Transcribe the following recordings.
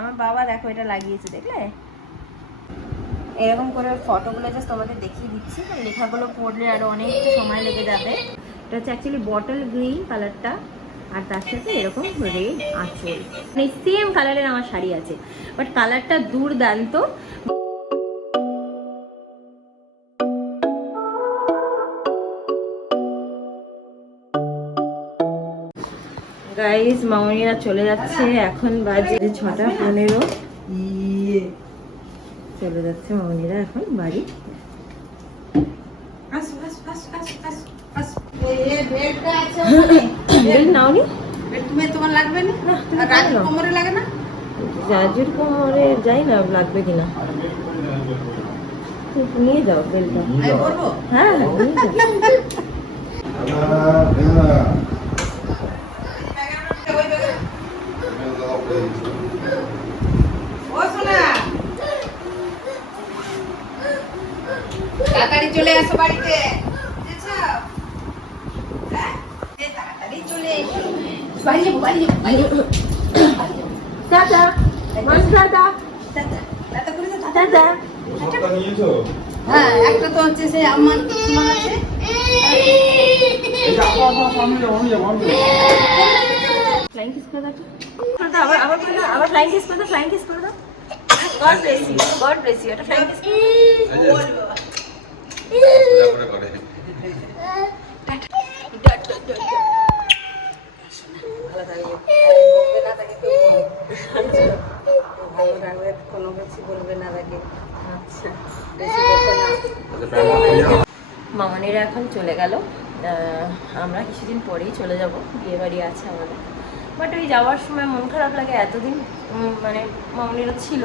আমার বাবা দেখো এটা লাগিয়েছে, দেখলে? এরকম করে ফটোগুলো জাস্ট তোমাদের দেখিয়ে দিচ্ছি, লেখাগুলো পড়লে আরো অনেকটা সময় লেগে যাবে। এটা হচ্ছে অ্যাকচুয়ালি বটল গ্রিন কালারটা, আর তার সাথে এরকম রেড আঁচল, মানে সেম কালারের আমার শাড়ি আছে, বাট কালারটা দুর্দান্ত। গাইস মামনিরা চলে যাচ্ছে, এখন বাজে 6:15। চলে যাচ্ছে মামনিরা এখন বাড়ি। রাজুর কোমরে যাই না, লাগবে কিনা নিয়ে যাও বেলটা। হ্যাঁ তাড়াতাড়ি চলে আসো বাড়িতে, তাড়াতাড়ি চলে এসো। Tata tata. হ্যাঁ, একটা তো হচ্ছে সে আমার আছে। ফ্লাইং কিস করে দাও, আবার ফ্লাইং কিস করে দাও, ফ্লাইং কিস করে দাও। God bless you, God bless you. এটা ফ্লাইং কিস কোনো কিছু বলবে না তাকে। মামনিরা এখন চলে গেল, আমরা কিছুদিন পরেই চলে যাব, বিয়ে বাড়ি আছে আমাদের। বাট ওই যাওয়ার সময় মন খারাপ লাগে, এতদিন মানে মামনিরা ছিল,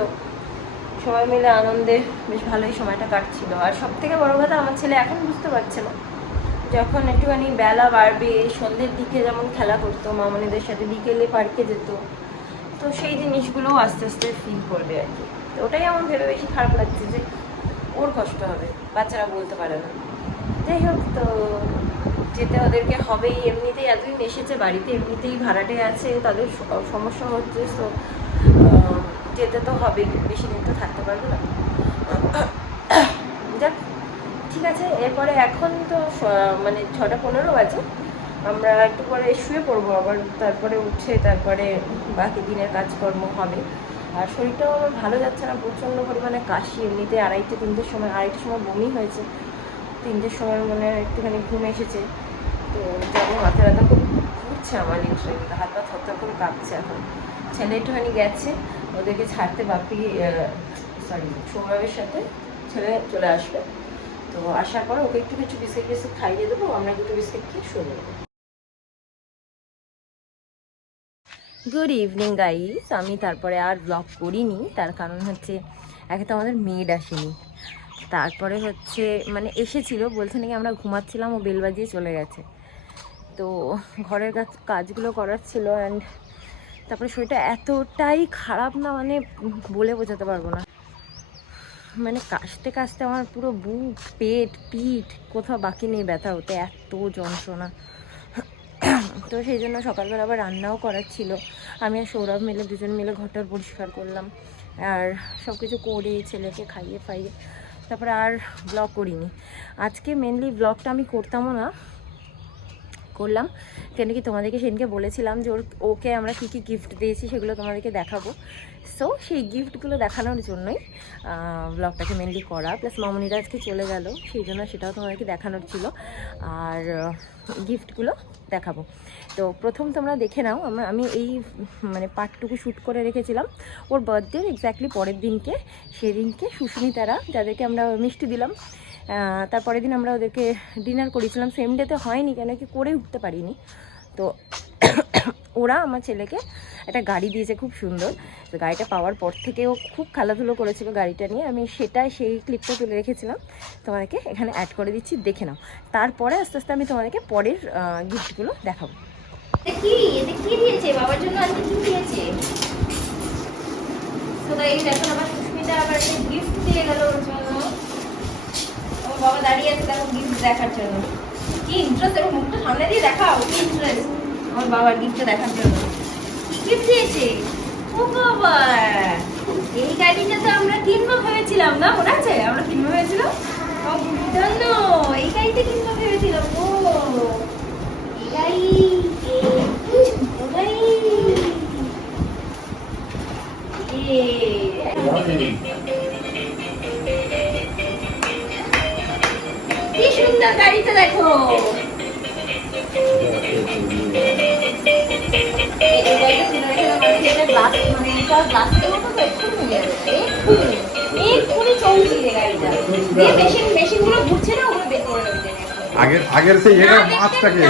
সবাই মিলে আনন্দে বেশ ভালোই সময়টা কাটছিল। আর সব থেকে বড় কথা, আমার ছেলে এখন বুঝতে পারছে না, যখন একটুখানি বেলা বাড়বে, সন্ধ্যের দিকে যেমন খেলা করতো মামনিদের সাথে, বিকেলে পার্কে যেত, তো সেই জিনিসগুলোও আস্তে আস্তে ফিল করবে আর কি। তো ওটাই আমার ভেবে বেশি খারাপ লাগছে যে ওর কষ্ট হবে, বাচ্চারা বলতে পারে না। যাই হোক, তো যেতে ওদেরকে হবেই, এমনিতেই এতদিন এসেছে বাড়িতে, এমনিতেই ভাড়াটে আছে, তাদের সমস্যা হচ্ছে, তো যেতে তো হবেই, বেশি দিন তো থাকতে পারবে না। যাক ঠিক আছে, এরপরে এখন তো মানে 6:15 বাজে, আমরা একটু পরে শুয়ে পড়বো আবার, তারপরে উঠে তারপরে বাকি দিনের কাজকর্ম হবে। আর শরীরটাও আমার ভালো যাচ্ছে না, প্রচণ্ড পরিমাণে কাশি, এমনিতে 2:30-3টের সময় বমি হয়েছে, 3টের সময় মানে একটুখানি ঘুম এসেছে, তো যেমন মাথা ব্যথা খুব ঘুরছে আমার, লিটারেলি হাত পা থরথর করে কাঁপছে। এখন ছেলে একটুখানি গেছে ওদেরকে ছাড়তে, সৌরভের সাথে ছেলে চলে আসবে, তো আসার পর ওকে একটু কিছু বিস্কিট খাইয়ে দেবো, আমরা দুটো বিস্কিট খেয়ে শুয়ে দেবো। গুড ইভিনিং গাইস, আমি তারপরে আর ব্লগ করিনি, তার কারণ হচ্ছে একে তো আমাদের মেড আসেনি, তারপরে হচ্ছে মানে এসেছিল, বলছে নাকি আমরা ঘুমাচ্ছিলাম, ও বেল বাজিয়ে চলে গেছে, তো ঘরের কাজগুলো করার ছিল। অ্যান্ড তারপরে শরীরটা এতটাই খারাপ না, মানে বলে বোঝাতে পারবো না, মানে কাশতে কাশতে আমার পুরো বুক, পেট, পিঠ কোথাও বাকি নেই ব্যথা হতে, এত যন্ত্রণা। তো সেই জন্য সকালবেলা আবার রান্নাও করার ছিল, আমি আর সৌরভ মিলে দুজন মিলে ঘরটা পরিষ্কার করলাম, আর সব কিছু করে ছেলেকে খাইয়ে ফাইয়ে তারপরে আর ব্লগ করিনি। আজকে মেনলি ব্লগটা আমি করতামও না, করলাম কেন কি তোমাদেরকে সেদিনকে বলেছিলাম যে ওকে আমরা কী কী গিফট দিয়েছি সেগুলো তোমাদেরকে দেখাবো। সো সেই গিফটগুলো দেখানোর জন্যই ব্লগটাকে মেনলি করা, প্লাস মামনিরা আজকে চলে গেল, সেই জন্য সেটাও তোমাদেরকে দেখানোর ছিল, আর গিফটগুলো দেখাবো। তো প্রথম তোমরা দেখে নাও, আমি এই মানে পার্টটুকু শ্যুট করে রেখেছিলাম ওর বার্থডের এক্স্যাক্টলি পরের দিনকে, সেদিনকে সুস্মিতারা যাদেরকে আমরা মিষ্টি দিলাম, তারপরের দিন আমরা ওদেরকে ডিনার করেছিলাম, সেম ডেতে হয়নি কেন কি করে উঠতে পারিনি, তো ওরা আমার ছেলেকে একটা গাড়ি দিয়েছে খুব সুন্দর, তো গাড়িটা পাওয়ার পর থেকেও খুব খেলাধুলো করেছিল গাড়িটা নিয়ে, আমি সেই ক্লিপটা তুলে রেখেছিলাম, তোমাদেরকে এখানে অ্যাড করে দিচ্ছি, দেখে নাও। তারপরে আস্তে আস্তে আমি তোমাদেরকে পরের গিফটগুলো দেখাবো। কি দিয়েছে বাবার জন্য, আজকে কি দিয়েছে? তো এই দেখো আমার সুস্মিতা আবার একটা গিফট দিয়ে গেল ওর জন্য, ওর বাবা দাঁড়িয়ে আছে দেখো গিফট দেখার জন্য, কি ইন্টারেস্ট, দেখো মুখটা সামনে দিয়ে দেখাও, কি ইন্টারেস্ট আমার বাবার গিফটটা দেখার জন্য। কি গিফট দিয়েছে? ও বাবা, এই গাড়িটা তো আমরা কিনবো ভেবেছিলাম না, মনে আছে আমরা কিনবো ভেবেছিলাম? ও দুর্দান্ত, এই গাড়িটা কিনবো ভেবেছিলাম। ও এই গাড়ি, ও গাড়ি, কি সুন্দর গাড়িটা দেখো। আগের সেই এটা মাছটাকে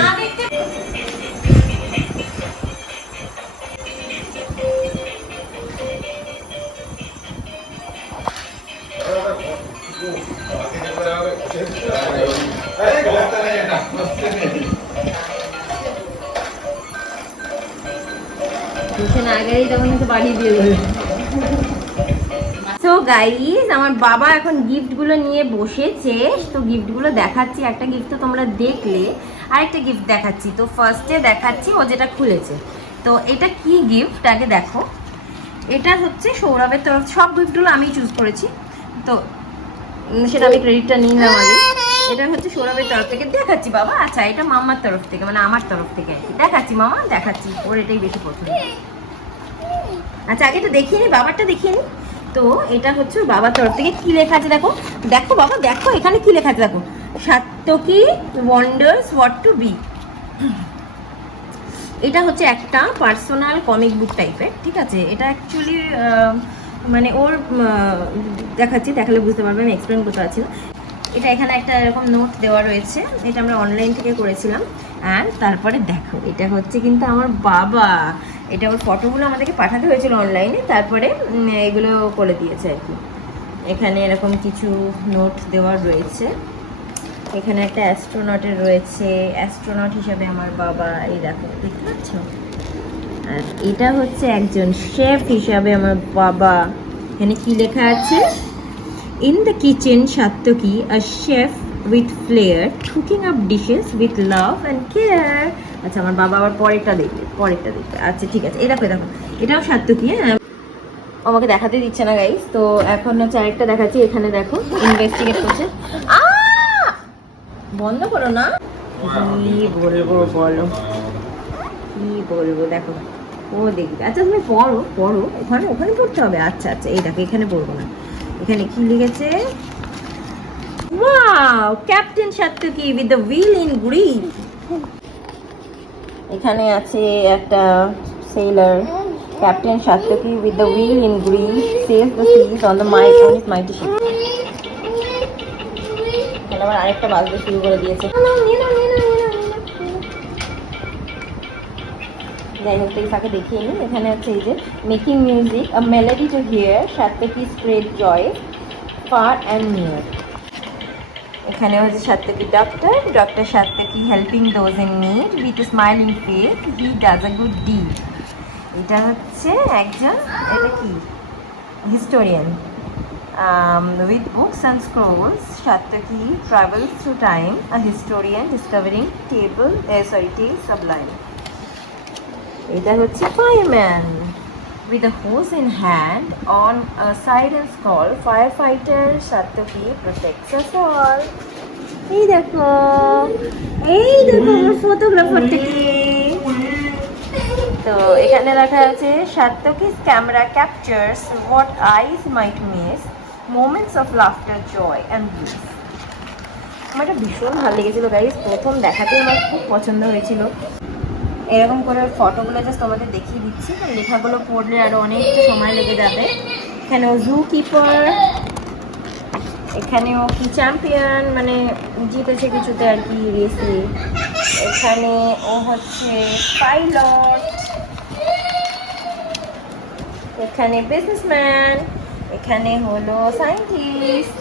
সো গাইস, আমার বাবা এখন গিফটগুলো নিয়ে বসেছে, তো গিফটগুলো দেখাচ্ছি। একটা গিফট তো তোমরা দেখলে, আরেকটা গিফট দেখাচ্ছি। তো ফার্স্টে দেখাচ্ছি ও যেটা খুলেছে। তো এটা কি গিফট আগে দেখো। এটা হচ্ছে সৌরভের তরফ, সব গিফটগুলো আমি চুজ করেছি, তো সেটা আমি ক্রেডিটটা নিয়ে নিলাম আগে। এটা হচ্ছে সৌরভের তরফ থেকে, দেখাচ্ছি বাবা। আচ্ছা, এটা মাম্মার তরফ থেকে, মানে আমার তরফ থেকে আর কি। দেখাচ্ছি মামা, দেখাচ্ছি, ওর এটাই বেশি পছন্দ। আচ্ছা, আগে এটা দেখিয়ে নি, বাবারটা দেখিয়ে নি। তো এটা হচ্ছে ওর বাবার তরফ থেকে। কি লেখা আছে দেখো, দেখো বাবা দেখো, এখানে কি লেখা আছে দেখো, Satyaki wonders what to be. এটা হচ্ছে একটা পার্সোনাল কমিক বুক টাইপের, ঠিক আছে। এটা অ্যাকচুয়ালি মানে ওর দেখাচ্ছি, দেখালে বুঝতে পারবে, আমি এক্সপ্লেন করতে পারছি না। এটা এখানে একটা এরকম নোট দেওয়া রয়েছে, এটা আমরা অনলাইন থেকে করেছিলাম। অ্যান্ড তারপরে দেখো, এটা হচ্ছে কিন্তু আমার বাবা, এটা ওর ফটোগুলো আমাদেরকে পাঠাতে হয়েছিল অনলাইনে, তারপরে এগুলো করে দিয়েছে আর কি। এখানে এরকম কিছু নোট দেওয়া রয়েছে। এখানে একটা অ্যাস্ট্রোনটের রয়েছে, অ্যাস্ট্রোনট হিসাবে আমার বাবা, এই দেখো দেখতে পাচ্ছ। আর এটা হচ্ছে একজন শেফ হিসাবে আমার বাবা। এখানে কি লেখা আছে, in the kitchen Satyaki, a chef with flair, cooking up dishes with love and care. আচ্ছা, আমার বাবা আবার পরেরটা দেখবে, পরেরটা দেখবে। আচ্ছা ঠিক আছে, এই দেখো দেখো, এটাও সাত্তকী। হ্যাঁ, আমাকে দেখাতে দিচ্ছে না গাইস, তো এখন হচ্ছে আরেকটা দেখাচ্ছি। এখানে দেখো, ইনভেস্টিগেট করছে। বন্ধ করো না, কি বলবো বলো, কি বলবো দেখো, ও দেখবে। আচ্ছা তুমি পড়ো পড়ো, ওখানে ওখানে পড়তে হবে। আচ্ছা আচ্ছা, এই দেখো, এখানে পড়বো না। এখানে কি লিখেছে, wow, captain Satyaki with the wheel in green. এখানে আছে একটা sailor, captain Satyaki with the wheel in green sails the seas on the mighty ship. আবার আরেকটা বাজতে শুরু করে দিয়েছে। যাই হোক, এই ফাঁকে দেখিয়ে নিই। এখানে হচ্ছে এই যে making music, a melody to hear, Satyaki spread joy far and near. এখানে হচ্ছে Satyaki doctor, doctor Satyaki helping those in need with a smiling face, he does a good deed. এটা হচ্ছে একজন, এটা কি, historian. With books and scrolls, Satyaki travels through time, a historian discovering tales sublime. এটা হচ্ছে fireman, with a hose in hand, on a siren's call, firefighter Satyaki protects us all. এই দেখো আমার ফটোগ্রাফারটাকে। তো এখানে লেখা আছে, Satyaki's camera captures what eyes might miss, moments of laughter, joy and bliss. আমার এটা ভীষণ ভালো লেগেছিল গাইস, প্রথম দেখাতেই আমার খুব পছন্দ হয়েছিল। এরকম করে ফটোগুলো জাস্ট তোমাদের দেখিয়ে দিচ্ছি, লেখাগুলো পড়লে আরও অনেকটা সময় লেগে যাবে। এখানেও জু কিপার, এখানেও কি চ্যাম্পিয়ন, মানে জিতেছে কিছুতে আর কি রেসে। এখানে ও হচ্ছে পাইলট, এখানে বিজনেসম্যান, এখানে হলো সায়েন্টিস্ট।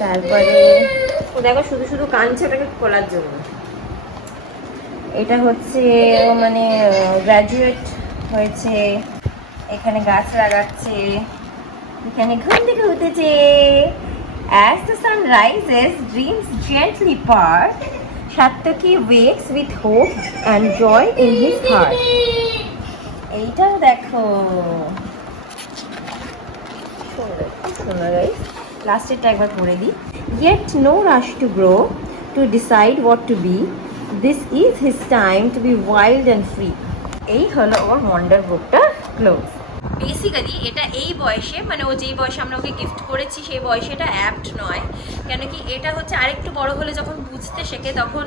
তারপরে ও দেখো শুধু শুধু কাঁদছে ওটাকে খোলার জন্য। এটা হচ্ছে ও মানে গ্র্যাজুয়েট হয়েছে, এখানে গাছ লাগাচ্ছে, এখানে ঘুম থেকে উঠেছে। As the sun rises, dreams gently part, Satyaki wakes with hope and joy in his heart. এইটা দেখো, সুন্দর গাইস। লাস্টেরটা একবার পড়ে দিই। Yet no rush to grow, to decide what to be. This is his time to be wild and free. এই হলো ওর wonder বুকটার close. Basically এটা এই বয়সে, মানে ও যেই বয়সে আমরা ওকে গিফট করেছি সেই বয়সে এটা অ্যাপ্ট নয়। কেন কি এটা হচ্ছে আরেকটু বড় হলে যখন বুঝতে শেখে তখন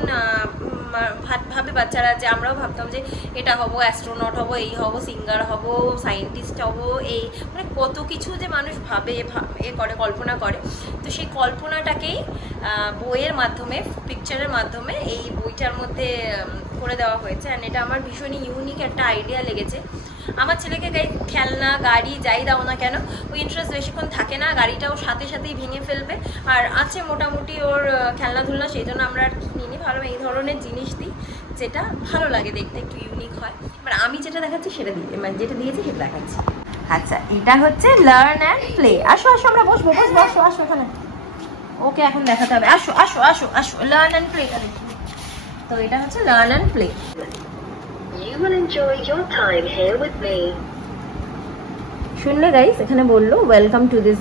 ভাবে বাচ্চারা, যে আমরাও ভাবতাম যে এটা হব, অ্যাস্ট্রোনট হব, এই হব, সিঙ্গার হব, সায়েন্টিস্ট হব, এই মানে কত কিছু যে মানুষ ভাবে এ করে, কল্পনা করে। তো সেই কল্পনাটাকেই বইয়ের মাধ্যমে, পিকচারের মাধ্যমে এই বইটার মধ্যে করে দেওয়া হয়েছে। অ্যান্ড এটা আমার ভীষণই ইউনিক একটা আইডিয়া লেগেছে। আমার ছেলেকে খেলনা, গাড়ি যাই দাও না কেন, ওই ইন্টারেস্ট বেশিক্ষণ থাকে না, গাড়িটাও সাথে সাথেই ভেঙে ফেলবে। আর আছে মোটামুটি ওর খেলনাধুলা, সেই জন্য আমরা আর কিনি, ভালো এই ধরনের জিনিস দিই যেটা ভালো লাগে দেখতে, একটু ইউনিক হয়। এবার আমি যেটা দেখাচ্ছি সেটা দিই, মানে যেটা দিয়েছি সেটা দেখাচ্ছি। আচ্ছা, এটা হচ্ছে লার্ন অ্যান্ড প্লে। আসো আসো, আমরা বসবো, আসো আসো এখানে। ওকে এখন দেখাতে হবে, আসো আসো আসো আসো, লার্ন অ্যান্ড প্লেটা দেখি। তো এটা হচ্ছে learn and play. You will enjoy your time here with me. শুনলে গাইস, এখানে বললো welcome to this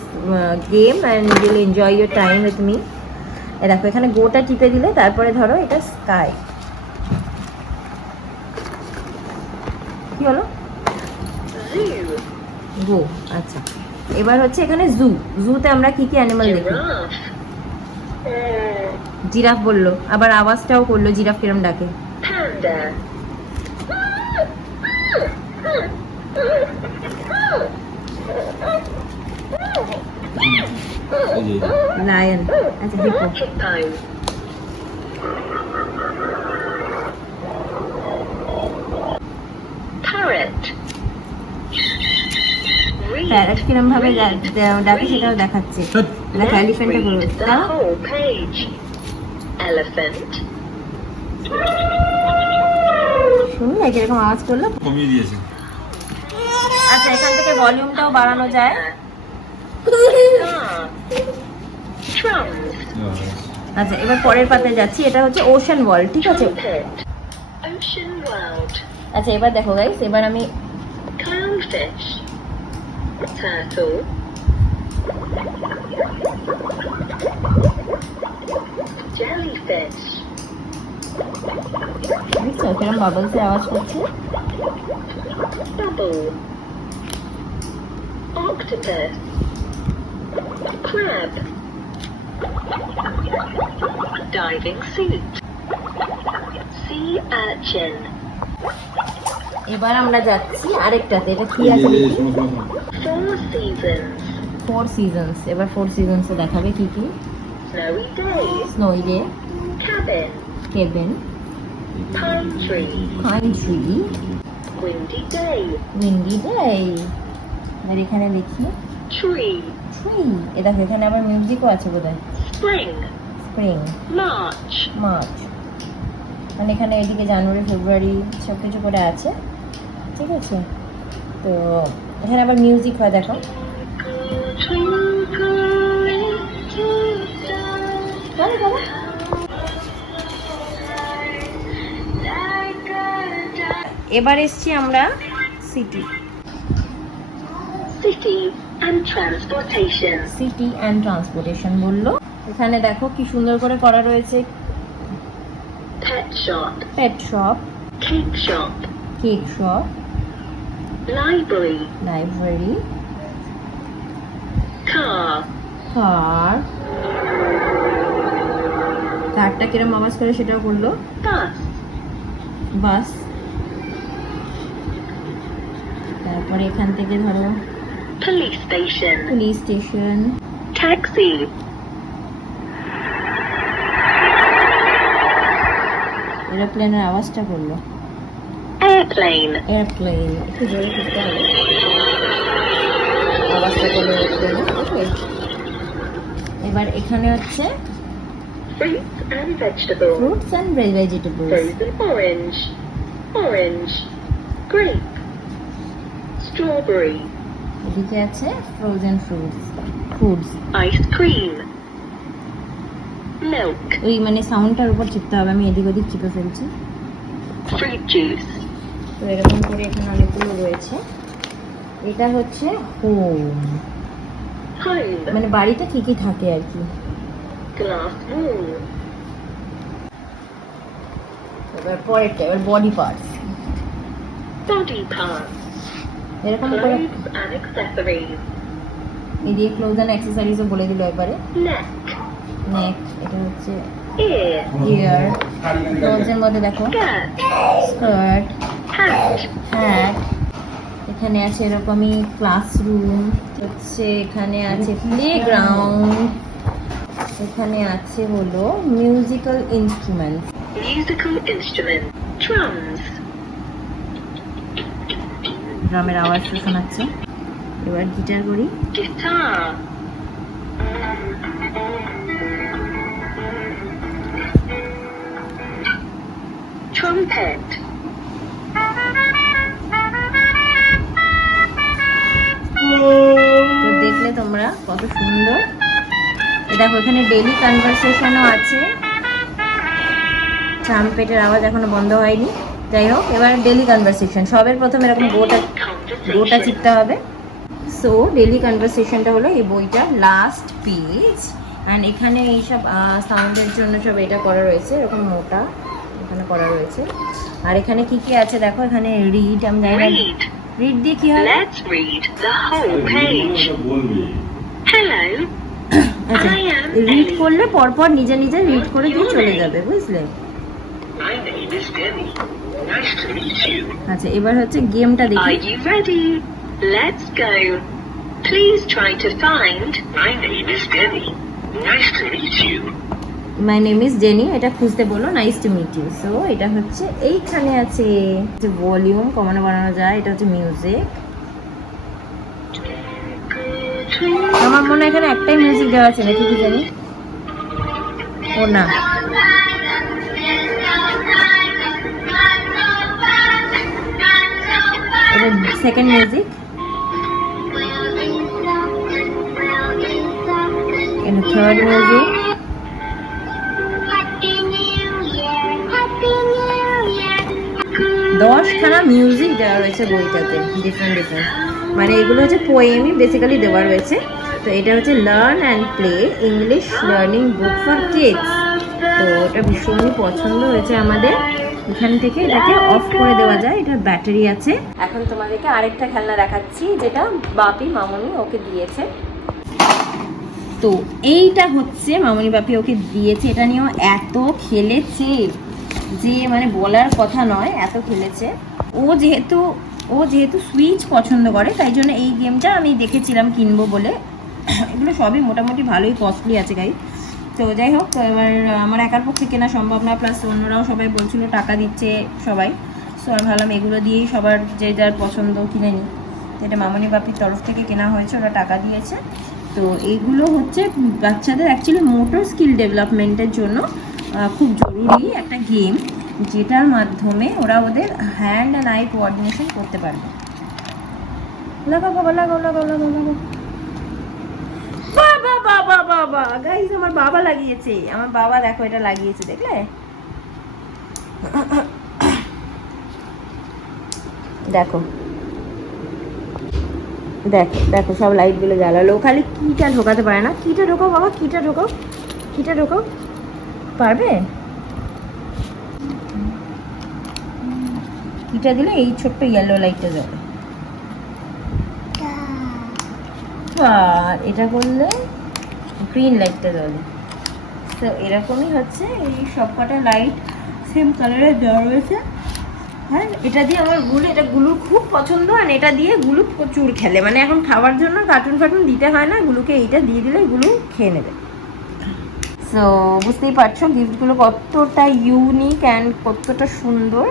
game and you will enjoy your time with me. দেখো এখানে গোটা টিপে দিলে তারপরে ধরো এটা স্কাই। কি হলো? Zoo. গো। আচ্ছা, এবার হচ্ছে এখানে জু। জুতে আমরা কি কি অ্যানিমাল দেখি? Giraffe. জিরাফ বললো, আবার আওয়াজটাও করলো জিরাফ কিরম ডাকে। Panda. লায়ন। আচ্ছা, hippo. Hippo. Parrot. Read. Parrot কিরম ভাবে ডাকে সেটাও দেখাচ্ছে। দেখো এলিফ্যান্টটা করবো। Read the whole page. Elephant. শুনলে কিরকম আওয়াজ করলো? কমিয়ে দিয়েছে। আচ্ছা, এখান থেকে ভলিউমটাও বাড়ানো যায়। Guitar. Drums. আচ্ছা, এবার পরের পাতায় যাচ্ছি। এটা হচ্ছে ওশান ওয়ার্ল্ড, ঠিক আছে? Trumpet. Ocean world. আচ্ছা, এবার দেখো গাইস, এবার আমি Clownfish. Turtle. Jellyfish. দেখছো কিরম বাবলসের আওয়াজ করছে? Bubble. Octopus. Crab. Diving suit. Sea urchin. এবার আমরা যাচ্ছি আরেকটাতে। এটা কি আছে দেখি? Four seasons. 4 সিজনস। এবার 4 সিজনসে দেখাবে কি কি? Snowy day. Snowy day, Cabin. Cabin, Pine tree. Pine tree, Windy day. Windy day. এবার এখানে লিখি Tree. ট্রি। এ দেখো এখানে আবার মিউজিকও আছে বোধহয়। Spring. Spring, March. মার্চ, মানে এখানে এদিকে জানুয়ারি, ফেব্রুয়ারি সব কিছু করে আছে, ঠিক আছে? তো এখানে আবার মিউজিক হয়, দেখো। ভালো ভালো। এবার এসছি আমরা city. City and transportation. City and transportation বললো। এখানে দেখো কি সুন্দর করে করা রয়েছে। Pet shop. Pet shop, Cake shop. Cake shop, Library. Library, Car. Car. কারটা কিরম আওয়াজ করে সেটাও বললো। Bus. বাস। তারপরে এখান থেকে ধরো Police station. Police station, Taxi. এরোপ্লেনের আওয়াজটা করলো। Airplane. এয়ারপ্লেন, একটু জোরে করতে হবে, আওয়াজটা করলো এরোপ্লেনে। ওকে, এবার এখানে হচ্ছে Fruits and vegetables. Fruits and vegetables. Frozen orange. Orange. Grape. Strawberry. এদিকে আছে frozen foods. Ice cream. Milk. ওই মানে সাউন্ডটার উপর চিপতে হবে, আমি এদিক ওদিক চিপে ফেলছি। Fruit juice. তো এরকম করে এখানে অনেকগুলো রয়েছে। এটা হচ্ছে হোম, Home. মানে বাড়িতে কি কি থাকে আর কি। Glass wall. এবার পরেরটা, এবার বডি পার্টস, Body parts. এরকম করে Clothes and accessories. এই দিয়ে ক্লোথ অ্যান্ড অ্যাক্সেসরিজও বলে দিল একবারে। Neck. নেক, এটা হচ্ছে Ear. ইয়ার। ক্লোথসের মধ্যে দেখো Skirt. Skirt, Hat. হ্যাট, এখানে আছে এরকমই ক্লাসরুম, হচ্ছে এখানে আছে প্লেগ্রাউন্ড, এখানে আছে হলো musical instrument, Musical instrument. Drums. ড্রামের আওয়াজ শোনাচ্ছে। এবার গিটার করি, Guitar. Trumpet. তো দেখলে তোমরা কত সুন্দর। এ দেখো এখানে ডেইলি কনভারসেশনও আছে। ট্রাম্পেটের আওয়াজ এখনো বন্ধ হয়নি। যাই হোক, এবার ডেইলি কনভারসেশন, সবের প্রথম এরকম গোটা Conversation. চিপতে হবে। সো ডেইলি কনভারসেশনটা হলো এই বইটার লাস্ট পেজ। অ্যান্ড এখানে এইসব সাউন্ডের জন্য সব এটা করা রয়েছে, এরকম মোটা এখানে করা রয়েছে। আর এখানে কি কি আছে দেখো, এখানে রিড, আমি জানি না Read. রিড দিয়ে কি হয়। Let's read the whole page. Hello. আচ্ছা, I am রিড Ellie. করলে পরপর নিজে নিজে রিড করে দিয়ে চলে যাবে, বুঝলে? My name is Denny. Nice to meet you. আচ্ছা, এবার হচ্ছে গেমটা Are দেখি। you ready? Let's go. Please try to find. My name is Denny. Nice to meet you. My name is Jenny, এটা খুঁজতে বলো, nice to meet you. So এটা হচ্ছে এইখানে আছে যে ভলিউম কমানো বাড়ানো যায়, এটা হচ্ছে মিউজিক। আমার মনে হয় এখানে একটাই মিউজিক দেওয়া আছে নাকি কি জানি, ও না, এটা সেকেন্ড মিউজিক, এটা থার্ড মিউজিক। 10খানা মিউজিক দেওয়া রয়েছে বইটাতে, ডিফারেন্ট ডিফারেন্ট, মানে এগুলো হচ্ছে পোয়েমই বেসিক্যালি দেওয়া রয়েছে। তো এটা হচ্ছে learn and play English learning book for kids. তো এটা ভীষণই পছন্দ হয়েছে আমাদের। এখান থেকে এটাকে অফ করে দেওয়া যায়, এটার ব্যাটারি আছে। এখন তোমাদেরকে আরেকটা খেলনা দেখাচ্ছি, যেটা বাপি মামনি ওকে দিয়েছে। তো এইটা হচ্ছে মামনি বাপি ওকে দিয়েছে, এটা নিয়েও এত খেলেছে যে মানে বলার কথা নয়, এত খেলেছে। ও যেহেতু সুইচ পছন্দ করে, তাই জন্য এই গেমটা আমি দেখেছিলাম কিনবো বলে। এগুলো সবই মোটামুটি ভালোই কস্টলি আছে গাই। তো যাই হোক, এবার আমার একার পক্ষে কেনা সম্ভব না, প্লাস অন্যরাও সবাই বলছিল টাকা দিচ্ছে সবাই। সো আমি ভাবলাম এগুলো দিয়েই সবার যে যার পছন্দ কিনে নিই। এটা মামনি বাপির তরফ থেকে কেনা হয়েছে, ওরা টাকা দিয়েছে। তো এইগুলো হচ্ছে বাচ্চাদের অ্যাকচুয়ালি মোটর স্কিল ডেভেলপমেন্টের জন্য খুব জরুরি একটা গেম, যেটার মাধ্যমে ওরা ওদের হ্যান্ড অ্যান্ড আই কোঅর্ডিনেশন করতে পারবে। লাগাও বাবা, লাগাও লাগাও লাগাও লাগাও। বাবা বাবা বাবা গাইস, আমার বাবা লাগিয়েছে, আমার বাবা দেখো এটা লাগিয়েছে, দেখলে? দেখো দেখো দেখো, সব লাইটগুলো জ্বালালো। খালি কিটা ঢোকাতে পারে না। কিটা ঢোকাও বাবা, কিটা ঢোকাও, কিটা ঢোকাও। পারবে? কিটা দিলে এই ছোট্ট ইয়েলো লাইটটা জ্বলে। আর এটা করলে গ্রিন লাইটটা জ্বলে। তো এরকমই হচ্ছে, এই সবকটা লাইট সেম কালারের দেওয়া রয়েছে। হ্যাঁ, এটা দিয়ে আমার এটা গুলু খুব পছন্দ। আর এটা দিয়ে গুলু প্রচুর খেলে, মানে এখন খাওয়ার জন্য কার্টুন ফার্টুন দিতে হয় না, গুলুকে এইটা দিয়ে দিলে গুলু খেয়ে নেবে। সো বুঝতেই পারছো গিফটগুলো কতটা ইউনিক অ্যান্ড কতটা সুন্দর।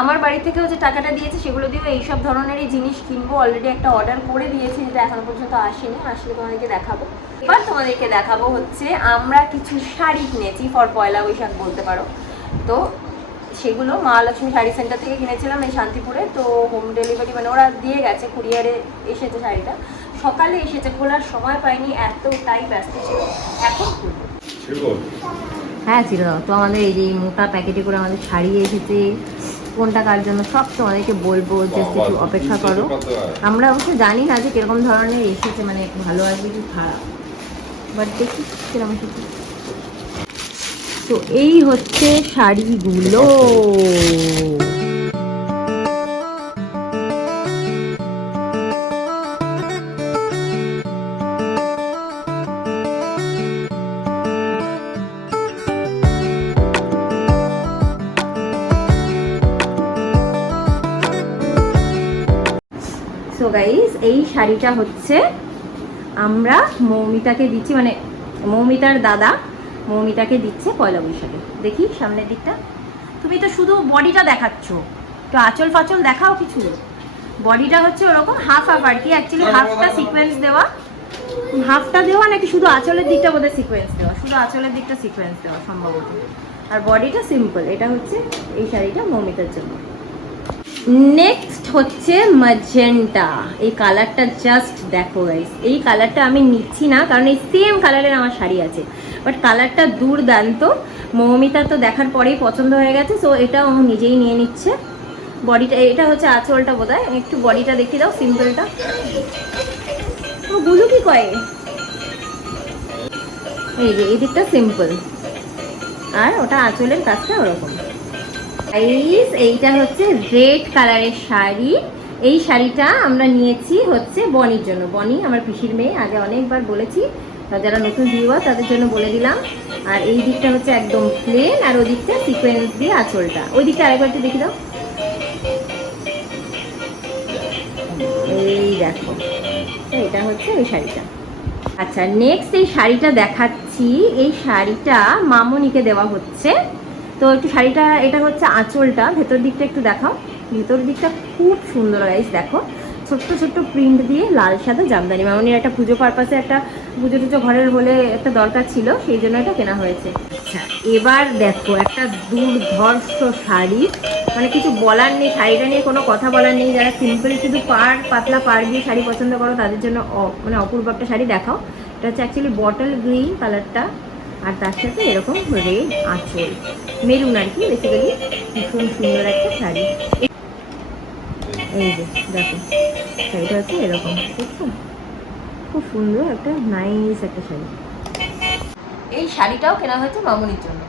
আমার বাড়ি থেকেও যে টাকাটা দিয়েছে সেগুলো দিয়েও এইসব ধরনেরই জিনিস কিনবো। অলরেডি একটা অর্ডার করে দিয়েছি, যেটা এখনো পর্যন্ত আসেনি, আসলে তোমাদেরকে দেখাবো। এবার তোমাদেরকে দেখাবো হচ্ছে আমরা কিছু শাড়ি কিনেছি ফর পয়লা বৈশাখ বলতে পারো। তো সেগুলো মহালক্ষ্মী শাড়ি সেন্টার থেকে কিনেছিলাম এই শান্তিপুরে। তো হোম ডেলিভারি মানে ওরা দিয়ে গেছে, কুরিয়ারে এসেছে শাড়িটা, সকালে এসেছে, খোলার সময় পাইনি, এতটাই ব্যস্ত ছিল। এখন খুলবো। হ্যাঁ ছিল। তো আমাদের এই যে মোটা প্যাকেটে করে আমাদের শাড়ি এসেছে, কোনটা কার জন্য সব তোমাদেরকে বলবো, জাস্ট একটু অপেক্ষা করো। আমরা অবশ্য জানি না যে কিরকম ধরনের এসেছে, মানে ভালো আসবে কি খারাপ, বাট দেখি কিরকম এসেছে। তো এই হচ্ছে শাড়িগুলো। সো গাইস, এই শাড়িটা হচ্ছে আমরা মৌমিতাকে দিচ্ছি, মানে মৌমিতার দাদা মৌমিতাকে দিচ্ছে পয়লা বৈশাখে। দেখি সামনের দিকটা, তুমি তো শুধু বডিটা দেখাচ্ছ, তো আঁচল ফাচল দেখাও কিছু। বডিটা হচ্ছে ওরকম হাফ হাফ আর কি, অ্যাকচুয়ালি হাফটা সিকোয়েন্স দেওয়া, হাফটা দেওয়া নাকি শুধু আঁচলের দিকটা বোধহয় সিকোয়েন্স দেওয়া, শুধু আঁচলের দিকটা সিকোয়েন্স দেওয়া সম্ভবত, আর বডিটা সিম্পল। এটা হচ্ছে এই শাড়িটা মৌমিতার জন্য। নেক্সট হচ্ছে ম্যাজেন্টা। এই কালারটা জাস্ট দেখো গাইস, এই কালারটা আমি নিচ্ছি না কারণ এই সেম কালারের আমার শাড়ি আছে, বাট কালারটা দুর্দান্ত। মৌমিতা তো দেখার পরেই পছন্দ হয়ে গেছে, সো এটা ও নিজেই নিয়ে নিচ্ছে। বডিটা, এটা হচ্ছে আঁচলটা বোধহয়, একটু বডিটা দেখিয়ে দাও, সিম্পলটা। ও গুলো কি কয়, এই যে এই দিকটা সিম্পল, আর ওটা আঁচলের কাজটা ওরকম। এইটা হচ্ছে রেড কালারের শাড়ি। এই শাড়িটা আমরা নিয়েছি হচ্ছে বনির জন্য। বনি আমার পিসির মেয়ে, আগে অনেকবার বলেছি, যারা নতুন ভিউয়ার তাদের জন্য বলে দিলাম। আর এই দিকটা হচ্ছে একদম প্লেন, আর ওই দিকটা সিকোয়েন্স দিয়ে আঁচলটা। ওই দিকটা আরেকবার একটু দেখে দাও, এই দেখো, এটা হচ্ছে এই শাড়িটা। আচ্ছা, নেক্সট এই শাড়িটা দেখাচ্ছি। এই শাড়িটা মামনিকে দেওয়া হচ্ছে। তো একটু শাড়িটা, এটা হচ্ছে আঁচলটা, ভেতর দিকটা একটু দেখাও। ভেতর দিকটা খুব সুন্দর গাইস, দেখো ছোট্ট ছোট্ট প্রিন্ট দিয়ে লাল সাদা জামদানি। মামনির একটা পুজো পারপাসে, একটা পুজো টুজো ঘরের হলে একটা দরকার ছিল, সেই জন্য এটা কেনা হয়েছে। আচ্ছা, এবার দেখো একটা দুর্ধর্ষ শাড়ি, মানে কিছু বলার নেই, শাড়িটা নিয়ে কোনো কথা বলার নেই। যারা সিম্পল শুধু পাতলা পাড় দিয়ে শাড়ি পছন্দ করো তাদের জন্য মানে অপূর্ব একটা শাড়ি। দেখাও, এটা হচ্ছে অ্যাকচুয়ালি বটল গ্রিন কালারটা, আর তার সাথে এরকম রেড আঁচল, মেরুন আর কি বেসিক্যালি। ভীষণ সুন্দর একটা শাড়ি। এই যে দেখো, শাড়িটা হচ্ছে এরকম, দেখছো, খুব সুন্দর একটা নাইস একটা শাড়ি। এই শাড়িটাও কেনা হয়েছে মামনির জন্য।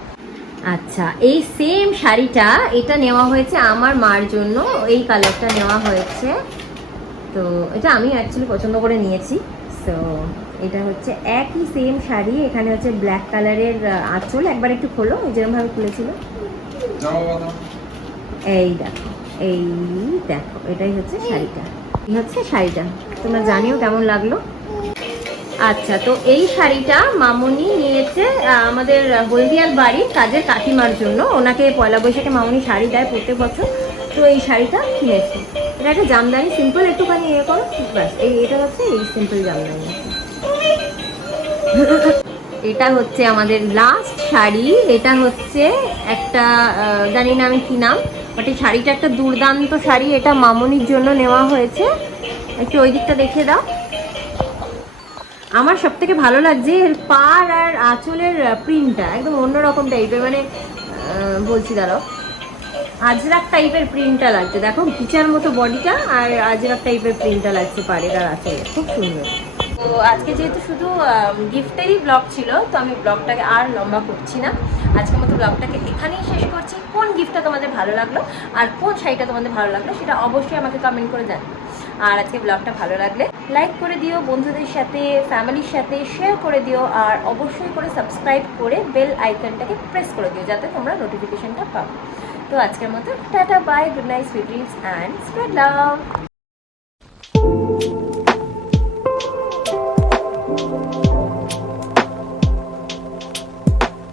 আচ্ছা, এই সেম শাড়িটা এটা নেওয়া হয়েছে আমার মার জন্য, এই কালারটা নেওয়া হয়েছে। তো এটা আমি অ্যাকচুয়ালি পছন্দ করে নিয়েছি। সো এটা হচ্ছে একই সেম শাড়ি, এখানে হচ্ছে ব্ল্যাক কালারের আঁচল। একবার একটু খোলো, যেরকমভাবে খুলেছিল। এই দেখো, এই দেখো, এটাই হচ্ছে শাড়িটা। এই হচ্ছে শাড়িটা, তোমরা জানিও কেমন লাগলো। আচ্ছা, তো এই শাড়িটা মামনি নিয়েছে আমাদের হলদিয়ার বাড়ির কাজের কাকিমার জন্য। ওনাকে পয়লা বৈশাখে মামনি শাড়ি দেয় প্রত্যেক বছর, তো এই শাড়িটা কিনেছি। এটা একটা জামদানি, সিম্পল একটুখানি ইয়ে করো ব্যাস। এটা হচ্ছে এই সিম্পল জামদানি। এটা হচ্ছে আমাদের লাস্ট শাড়ি। এটা হচ্ছে একটা জানি না আমি কি নাম, বাট এই শাড়িটা একটা দুর্দান্ত শাড়ি। এটা মামনির জন্য নেওয়া হয়েছে। একটু ওই দিকটা দেখিয়ে দাও। আমার সব থেকে ভালো লাগছে এর পাড় আর আঁচলের প্রিন্টটা, একদম অন্যরকম টাইপের, মানে বলছি দাঁড়াও, আজরাক টাইপের প্রিন্টটা লাগছে। দেখো বিচার মতো বডিটা, আর আজরাক টাইপের প্রিন্টটা লাগছে পাড়ের আর আঁচলে, খুব সুন্দর। তো আজকে যেহেতু শুধু গিফটেরই ব্লগ ছিল, তো আমি ব্লগটাকে আর লম্বা করছি না। আজকের মতো ব্লগটাকে এখানেই শেষ করছি। কোন গিফটটা তোমাদের ভালো লাগলো আর কোন শাড়িটা তোমাদের ভালো লাগলো সেটা অবশ্যই আমাকে কমেন্ট করে জানাও। আর আজকে ব্লগটা ভালো লাগলে লাইক করে দিও, বন্ধুদের সাথে ফ্যামিলির সাথে শেয়ার করে দিও, আর অবশ্যই করে সাবস্ক্রাইব করে বেল আইকনটাকে প্রেস করে দিও যাতে তোমরা নোটিফিকেশনটা পাও। তো আজকের মতো tata, bye, good night, sweet dreams and spread love.